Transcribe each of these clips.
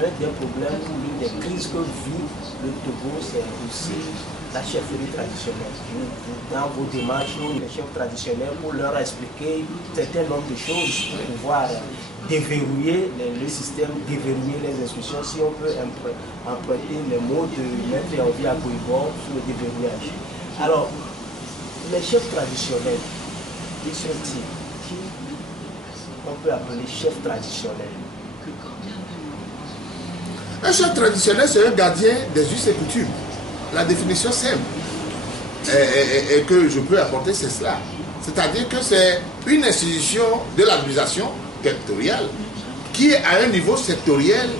l'un des problèmes, l'une des crises que vit le Togo, c'est aussi la chefferie traditionnelle. Dans vos démarches, les chefs traditionnels, pour leur expliquer un certain nombre de choses pour pouvoir déverrouiller le système, déverrouiller les institutions, si on peut emprunter les mots de Maître Henri Aboibor sur le déverrouillage. Alors, les chefs traditionnels, qui sont-ils? Qui on peut appeler chef traditionnel? Un chef traditionnel, c'est un gardien des us et coutumes. La définition simple et que je peux apporter, c'est cela. C'est-à-dire que c'est une institution de l'administration territoriale qui, à un niveau sectoriel,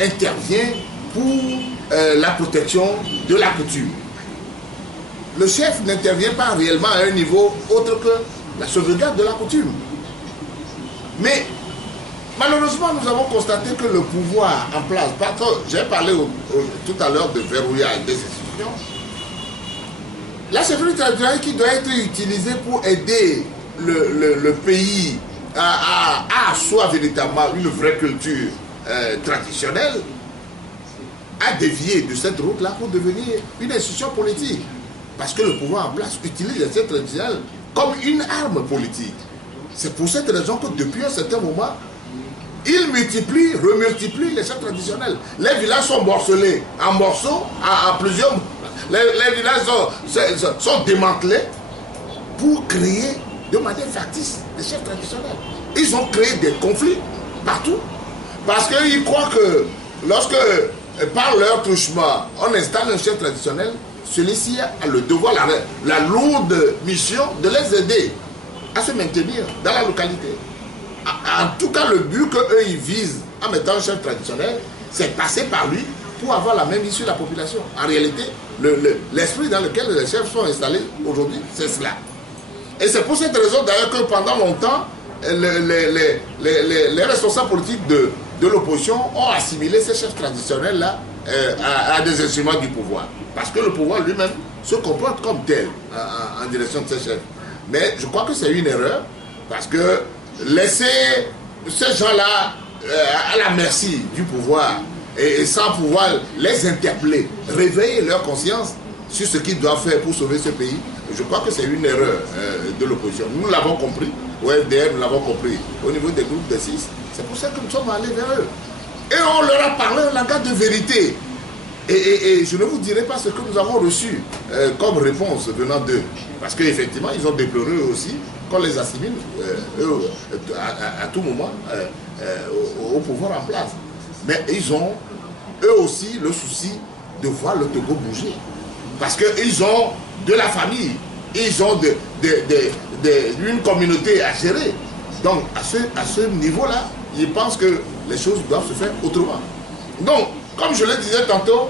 intervient pour la protection de la coutume. Le chef n'intervient pas réellement à un niveau autre que la sauvegarde de la coutume. Mais malheureusement, nous avons constaté que le pouvoir en place, parce que j'ai parlé tout à l'heure de verrouillage des institutions, la chefferie traditionnelle qui doit être utilisée pour aider le pays à asseoir véritablement une vraie culture traditionnelle, a dévié de cette route-là pour devenir une institution politique. Parce que le pouvoir en place utilise les chefs traditionnels comme une arme politique. C'est pour cette raison que depuis un certain moment, ils multiplient, remultiplient les chefs traditionnels. Les villages sont morcelés en morceaux, en plusieurs. Les villages sont démantelés pour créer de manière factice des chefs traditionnels. Ils ont créé des conflits partout. Parce qu'ils croient que lorsque, par leur truchement, on installe un chef traditionnel, celui-ci a le devoir, la lourde mission de les aider à se maintenir dans la localité. En tout cas, le but qu'eux ils visent en mettant un chef traditionnel, c'est passer par lui pour avoir la même issue de la population. En réalité, l'esprit dans lequel les chefs sont installés aujourd'hui, c'est cela. Et c'est pour cette raison d'ailleurs que pendant longtemps, les responsables politiques de l'opposition ont assimilé ces chefs traditionnels-là à des instruments du pouvoir. Parce que le pouvoir lui-même se comporte comme tel en direction de ces chefs. Mais je crois que c'est une erreur, parce que laisser ces gens-là à la merci du pouvoir et sans pouvoir les interpeller, réveiller leur conscience sur ce qu'ils doivent faire pour sauver ce pays, je crois que c'est une erreur de l'opposition. Nous l'avons compris, au FDR nous l'avons compris, au niveau des groupes de 6, c'est pour ça que nous sommes allés vers eux. Et on leur a parlé un langage de vérité. Et je ne vous dirai pas ce que nous avons reçu comme réponse venant d'eux. Parce qu'effectivement, ils ont déploré eux aussi qu'on les assimile à tout moment au pouvoir en place. Mais ils ont eux aussi le souci de voir le Togo bouger. Parce qu'ils ont de la famille, ils ont une communauté à gérer. Donc à ce niveau-là, ils pensent que les choses doivent se faire autrement. Donc, comme je le disais tantôt,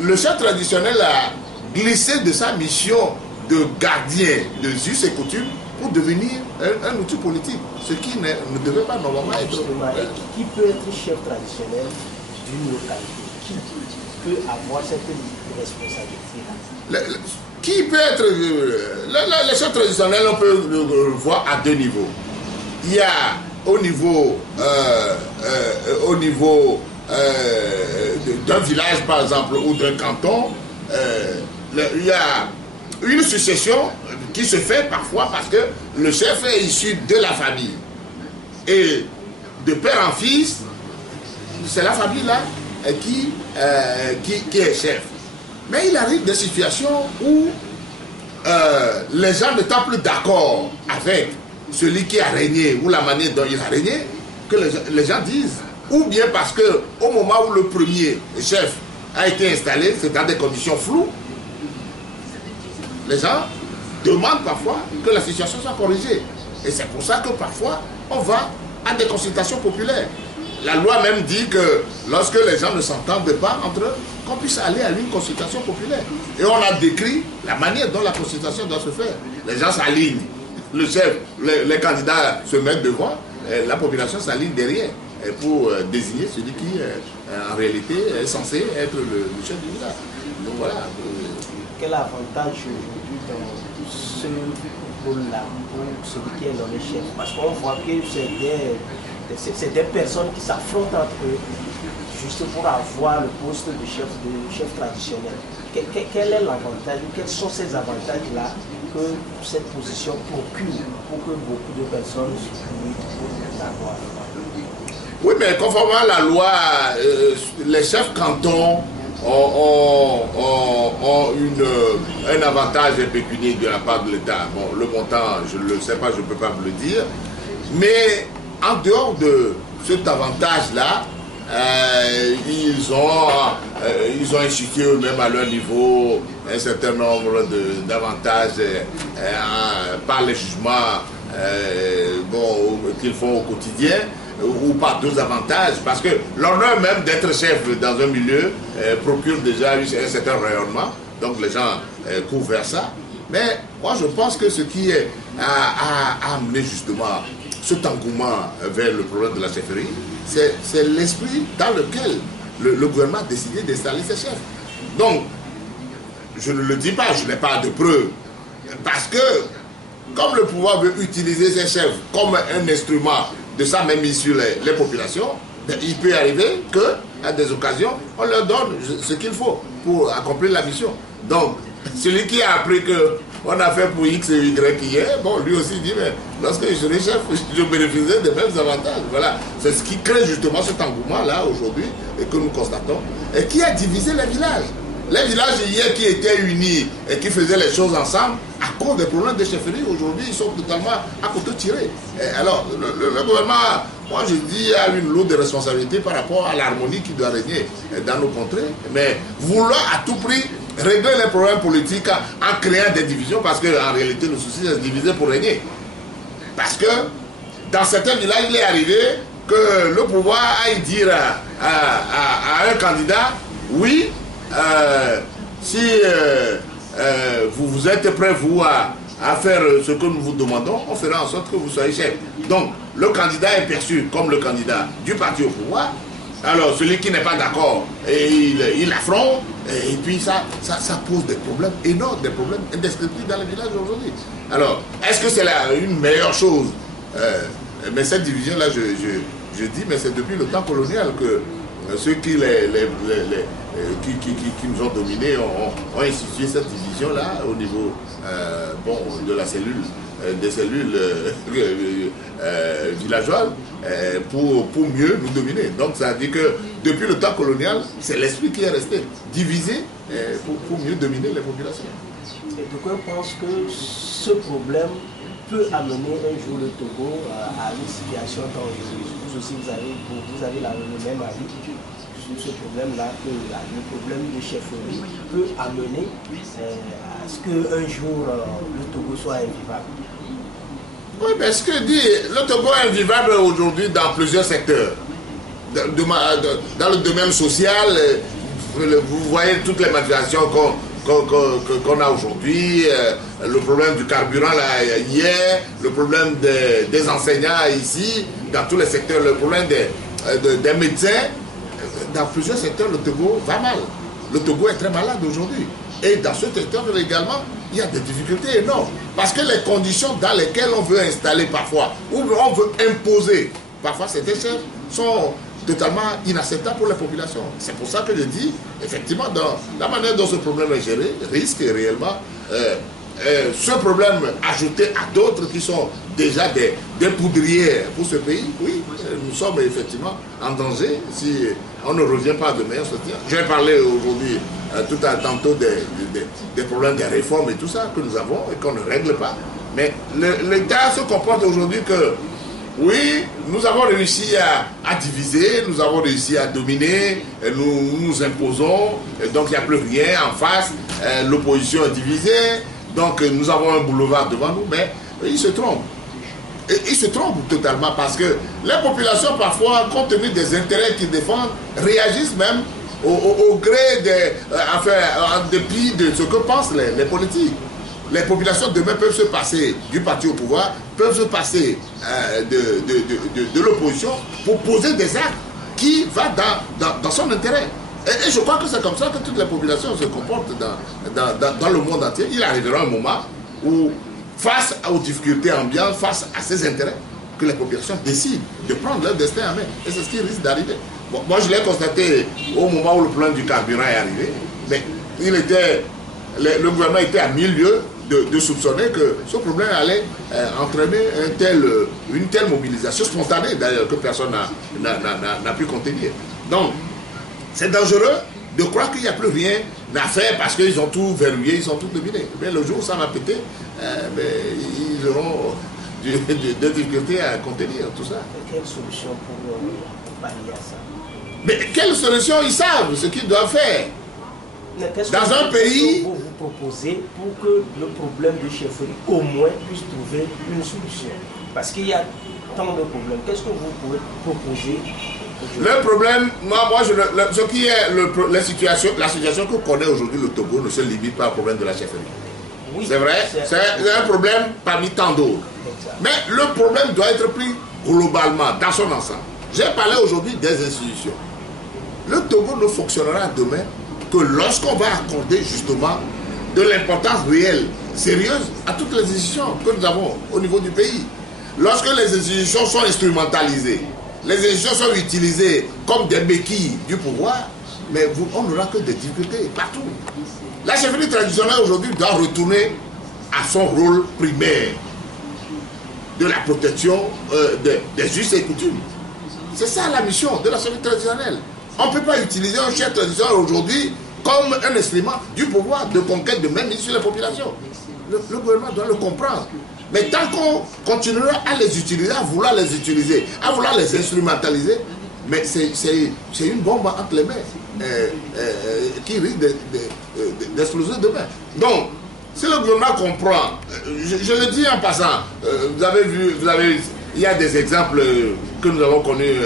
le chef traditionnel a glissé de sa mission de gardien de us et coutumes pour devenir un outil politique, ce qui ne devait pas normalement être. Qui peut être chef traditionnel d'une localité? Qui peut avoir cette responsabilité-là? Qui peut être... Le chef traditionnel, on peut le voir à deux niveaux. Il y a au niveau d'un village, par exemple, ou d'un canton, il y a une succession qui se fait parfois parce que le chef est issu de la famille. Et de père en fils, c'est la famille là qui est chef. Mais il arrive des situations où les gens n'étant plus d'accord avec celui qui a régné ou la manière dont il a régné, que les gens disent, ou bien parce que au moment où le premier chef a été installé, c'est dans des conditions floues, les gens demandent parfois que la situation soit corrigée. Et c'est pour ça que parfois on va à des consultations populaires. La loi même dit que lorsque les gens ne s'entendent pas entre eux, qu'on puisse aller à une consultation populaire. Et on a décrit la manière dont la consultation doit se faire. Les gens s'alignent. Le chef, les candidats se mettent devant, la population s'aligne derrière pour désigner celui qui, en réalité, est censé être le chef du village. Donc voilà. Quel avantage aujourd'hui dans ce rôle-là pour celui qui est nommé chef? Parce qu'on voit que c'est des c'est des personnes qui s'affrontent entre eux juste pour avoir le poste de chef traditionnel. Quel est l'avantage, quels sont ces avantages-là que cette position procure pour que beaucoup de personnes puissent l'avoir? Oui, mais conformément à la loi, les chefs cantons ont un avantage pécuniaire de la part de l'État. Bon, le montant, je ne le sais pas, je ne peux pas vous le dire. Mais en dehors de cet avantage-là, ils ont institué eux-mêmes à leur niveau un certain nombre d'avantages par les jugements qu'ils font au quotidien, ou par d'autres avantages, parce que l'honneur même d'être chef dans un milieu procure déjà un certain rayonnement, donc les gens courent vers ça. Mais moi je pense que ce qui a amené justement cet engouement vers le problème de la chefferie, c'est l'esprit dans lequel le gouvernement a décidé d'installer ses chefs. Donc, je ne le dis pas, je n'ai pas de preuves, parce que comme le pouvoir veut utiliser ses chefs comme un instrument de sa même mise sur les populations, il peut arriver qu'à des occasions, on leur donne ce qu'il faut pour accomplir la mission. Donc, celui qui a appris qu'on a fait pour X et Y hier, bon, lui aussi dit, mais lorsque je serai chef, je bénéficierai des mêmes avantages. Voilà, c'est ce qui crée justement cet engouement-là aujourd'hui et que nous constatons, et qui a divisé les villages. Les villages hier qui étaient unis et qui faisaient les choses ensemble, à cause des problèmes de chefferie, aujourd'hui, ils sont totalement à côté tirés. Et alors, le gouvernement, moi je dis, a une lourde responsabilité par rapport à l'harmonie qui doit régner dans nos contrées. Mais vouloir à tout prix régler les problèmes politiques en créant des divisions, parce qu'en réalité, le souci, c'est de se diviser pour régner. Parce que dans certains villages, il est arrivé que le pouvoir aille dire à un candidat, oui, si vous êtes prêt, vous, à faire ce que nous vous demandons, on fera en sorte que vous soyez chef. Donc, le candidat est perçu comme le candidat du parti au pouvoir. Alors, celui qui n'est pas d'accord, il affronte, et puis ça pose des problèmes énormes, des problèmes indescriptibles dans les villages aujourd'hui. Alors, est-ce que c'est une meilleure chose? Mais cette division-là, je dis, mais c'est depuis le temps colonial que ceux qui nous ont dominés ont institué cette division-là au niveau de la cellule, des cellules villageoises pour mieux nous dominer. Donc ça veut dire que depuis le temps colonial, c'est l'esprit qui est resté divisé pour mieux dominer les populations. Et pourquoi je pense que ce problème peut amener un jour le Togo à une situation dangereuse? Vous aussi, vous avez le même avis sur ce problème-là, que le problème de chefferie peut amener à ce qu'un jour le Togo soit invivable. Oui, mais ce que dit, le Togo est invivable aujourd'hui dans plusieurs secteurs. Dans le domaine social, vous voyez toutes les manifestations qu'on a aujourd'hui, le problème du carburant là, hier, le problème des enseignants ici, dans tous les secteurs, le problème des médecins. Dans plusieurs secteurs, le Togo va mal. Le Togo est très malade aujourd'hui. Et dans ce secteur également, il y a des difficultés énormes. Parce que les conditions dans lesquelles on veut installer parfois, ou on veut imposer, parfois certains chefs sont totalement inacceptables pour la population. C'est pour ça que je dis, effectivement, dans la manière dont ce problème est géré, risque réellement ce problème ajouté à d'autres qui sont déjà des poudrières pour ce pays. Oui, nous sommes effectivement en danger si on ne revient pas de meilleurs soutiens. J'ai parlé aujourd'hui tantôt des problèmes des réformes et tout ça que nous avons et qu'on ne règle pas. Mais l'État se comporte aujourd'hui que oui, nous avons réussi à diviser, nous avons réussi à dominer, nous nous imposons, et donc il n'y a plus rien en face, l'opposition est divisée, donc nous avons un boulevard devant nous, mais ils se trompent. Et ils se trompent totalement parce que les populations parfois, compte tenu des intérêts qu'ils défendent, réagissent même au gré en dépit de ce que pensent les politiques. Les populations demain peuvent se passer du parti au pouvoir, peuvent se passer de l'opposition pour poser des actes qui vont dans son intérêt. Et je crois que c'est comme ça que toutes les populations se comportent dans le monde entier. Il arrivera un moment où, face aux difficultés ambiantes, face à ses intérêts, que les populations décident de prendre leur destin en main. Et c'est ce qui risque d'arriver. Bon, moi, je l'ai constaté au moment où le plan du carburant est arrivé. Mais le gouvernement était à 1000 lieues de soupçonner que ce problème allait entraîner une telle mobilisation spontanée, d'ailleurs, que personne n'a pu contenir. Donc, c'est dangereux de croire qu'il n'y a plus rien à faire parce qu'ils ont tout verrouillé, ils ont tout dominé. Mais le jour où ça va péter, ils auront des difficultés à contenir tout ça. Et quelle solution pour pallier à ça? Mais quelle solution? Ils savent ce qu'ils doivent faire. Dans un pays... Vous proposez pour que le problème de chefferie au moins puisse trouver une solution. Parce qu'il y a tant de problèmes. Qu'est-ce que vous pouvez proposer? Le problème, ce qui est la situation que connaît aujourd'hui le Togo ne se limite pas au problème de la chefferie. Oui, c'est vrai, c'est un problème parmi tant d'autres. Mais le problème doit être pris globalement, dans son ensemble. J'ai parlé aujourd'hui des institutions. Le Togo ne fonctionnera demain que lorsqu'on va accorder justement de l'importance réelle, sérieuse, à toutes les institutions que nous avons au niveau du pays. Lorsque les institutions sont instrumentalisées, les institutions sont utilisées comme des béquilles du pouvoir, mais on n'aura que des difficultés partout. La chefferie traditionnelle aujourd'hui doit retourner à son rôle primaire de la protection des us et coutumes. C'est ça la mission de la chefferie traditionnelle. On ne peut pas utiliser un chef traditionnel aujourd'hui comme un instrument du pouvoir de conquête de même sur la population. Le gouvernement doit le comprendre. Mais tant qu'on continuera à les utiliser, à vouloir les utiliser, à vouloir les instrumentaliser, mais c'est une bombe entre les mains qui risque d'exploser demain. Donc, si le gouvernement comprend, je le dis en passant, vous avez vu, il y a des exemples que nous avons connus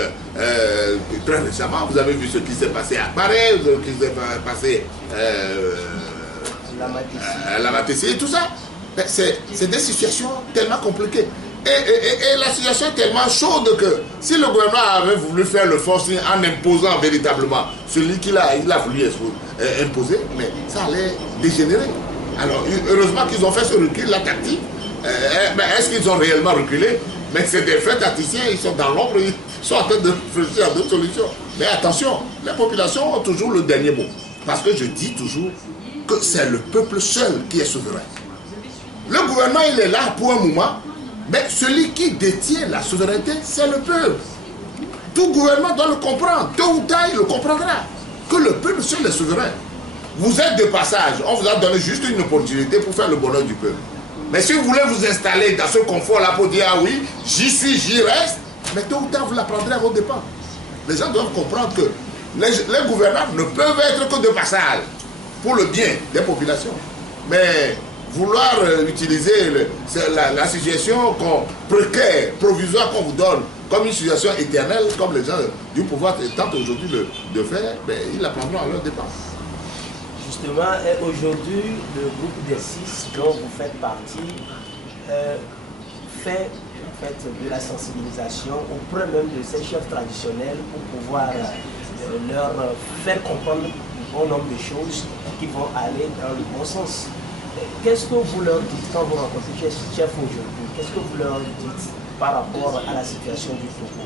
très récemment. Vous avez vu ce qui s'est passé à Paris, ce qui s'est passé à la Matessie et tout ça. C'est des situations tellement compliquées. Et la situation est tellement chaude que si le gouvernement avait voulu faire le forcing en imposant véritablement celui qu'il a voulu imposer, mais ça allait dégénérer. Alors, heureusement qu'ils ont fait ce recul, la tactique. Est-ce qu'ils ont réellement reculé? Mais c'est des faits tacticiens, ils sont dans l'ombre, ils sont en train de réfléchir à d'autres solutions. Mais attention, les populations ont toujours le dernier mot. Parce que je dis toujours que c'est le peuple seul qui est souverain. Le gouvernement, il est là pour un moment, mais celui qui détient la souveraineté, c'est le peuple. Tout gouvernement doit le comprendre. Tôt ou tard, il le comprendra. Que le peuple seul est souverain. Vous êtes de passage, on vous a donné juste une opportunité pour faire le bonheur du peuple. Mais si vous voulez vous installer dans ce confort-là pour dire, ah oui, j'y suis, j'y reste, mais tôt ou tard, vous l'apprendrez à vos dépens. Les gens doivent comprendre que les gouvernants ne peuvent être que de passage pour le bien des populations. Mais vouloir utiliser la situation précaire, provisoire qu'on vous donne, comme une situation éternelle, comme les gens du pouvoir tentent aujourd'hui de faire, ben, ils l'apprendront à leur dépens. Justement, aujourd'hui, le groupe des 6 dont vous faites partie fait de la sensibilisation auprès même de ces chefs traditionnels pour pouvoir leur faire comprendre un bon nombre de choses qui vont aller dans le bon sens. Qu'est-ce que vous leur dites quand vous rencontrez ces chefs aujourd'hui? Qu'est-ce que vous leur dites par rapport à la situation du Togo?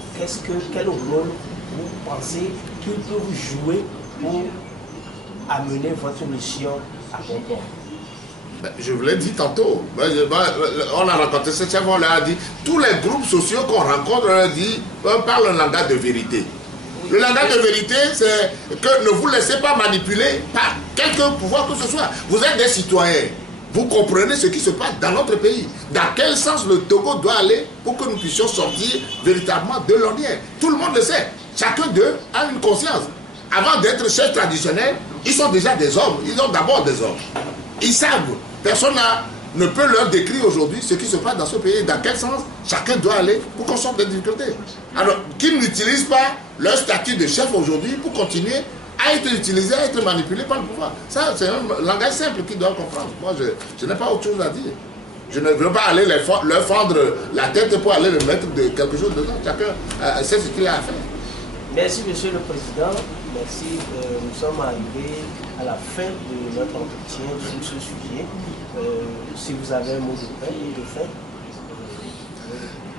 Quel rôle vous pensez qu'ils peuvent jouer pour amener votre mission à bon port? Je vous l'ai dit tantôt. On a rencontré ces chefs, on leur a dit, tous les groupes sociaux qu'on rencontre, on leur dit, on parle un langage de vérité. Le langage de vérité, c'est que ne vous laissez pas manipuler par quelque pouvoir que ce soit. Vous êtes des citoyens. Vous comprenez ce qui se passe dans notre pays. Dans quel sens le Togo doit aller pour que nous puissions sortir véritablement de l'ornière. Tout le monde le sait. Chacun d'eux a une conscience. Avant d'être chefs traditionnels, ils sont déjà des hommes. Ils sont d'abord des hommes. Ils savent. Personne ne peut leur décrire aujourd'hui ce qui se passe dans ce pays. Dans quel sens chacun doit aller pour qu'on sorte des difficultés. Alors, qu'ils n'utilisent pas leur statut de chef aujourd'hui pour continuer à être utilisé, à être manipulé par le pouvoir. Ça, c'est un langage simple qu'ils doivent comprendre. Moi, je n'ai pas autre chose à dire. Je ne veux pas aller leur fendre la tête pour aller le mettre de quelque chose dedans. Chacun sait ce qu'il a à faire. Merci, Monsieur le Président. Merci. Nous sommes arrivés à la fin de notre entretien sur ce sujet. Si vous avez un mot de fin,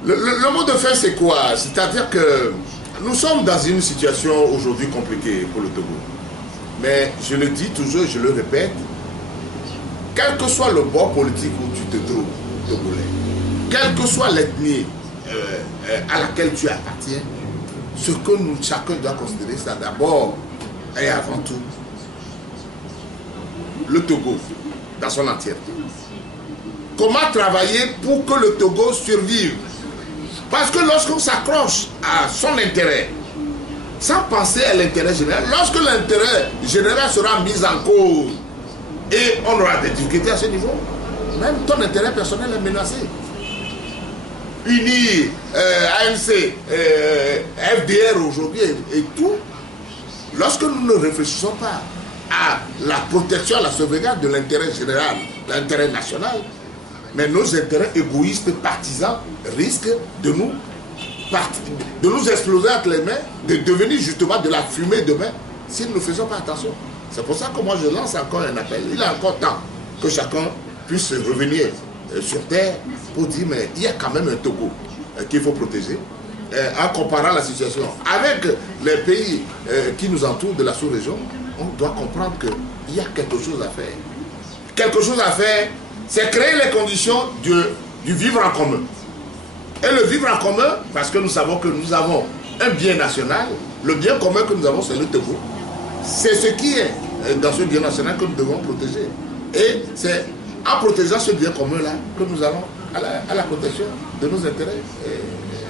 Le mot de fin, c'est quoi? C'est-à-dire que nous sommes dans une situation aujourd'hui compliquée pour le Togo. Mais je le dis toujours, je le répète, quel que soit le bord politique où tu te trouves, Togolais, quelle que soit l'ethnie à laquelle tu appartiens, ce que chacun doit considérer, c'est d'abord et avant tout le Togo dans son entièreté. Comment travailler pour que le Togo survive? Parce que lorsqu'on s'accroche à son intérêt, sans penser à l'intérêt général, lorsque l'intérêt général sera mis en cause et on aura des difficultés à ce niveau, même ton intérêt personnel est menacé. Unir ANC, FDR aujourd'hui et tout, lorsque nous ne réfléchissons pas à la protection, à la sauvegarde de l'intérêt général, l'intérêt national, mais nos intérêts égoïstes partisans risquent de nous exploser entre les mains, de devenir justement de la fumée demain si nous ne faisons pas attention. C'est pour ça que moi je lance encore un appel. Il est encore temps que chacun puisse revenir sur terre pour dire mais il y a quand même un Togo qu'il faut protéger en comparant la situation avec les pays qui nous entourent de la sous-région. On doit comprendre qu'il y a quelque chose à faire. Quelque chose à faire, c'est créer les conditions du vivre en commun. Et le vivre en commun, parce que nous savons que nous avons un bien national, le bien commun que nous avons, c'est le Togo. C'est ce qui est dans ce bien national que nous devons protéger. Et c'est en protégeant ce bien commun-là que nous allons à la protection de nos intérêts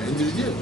individuels.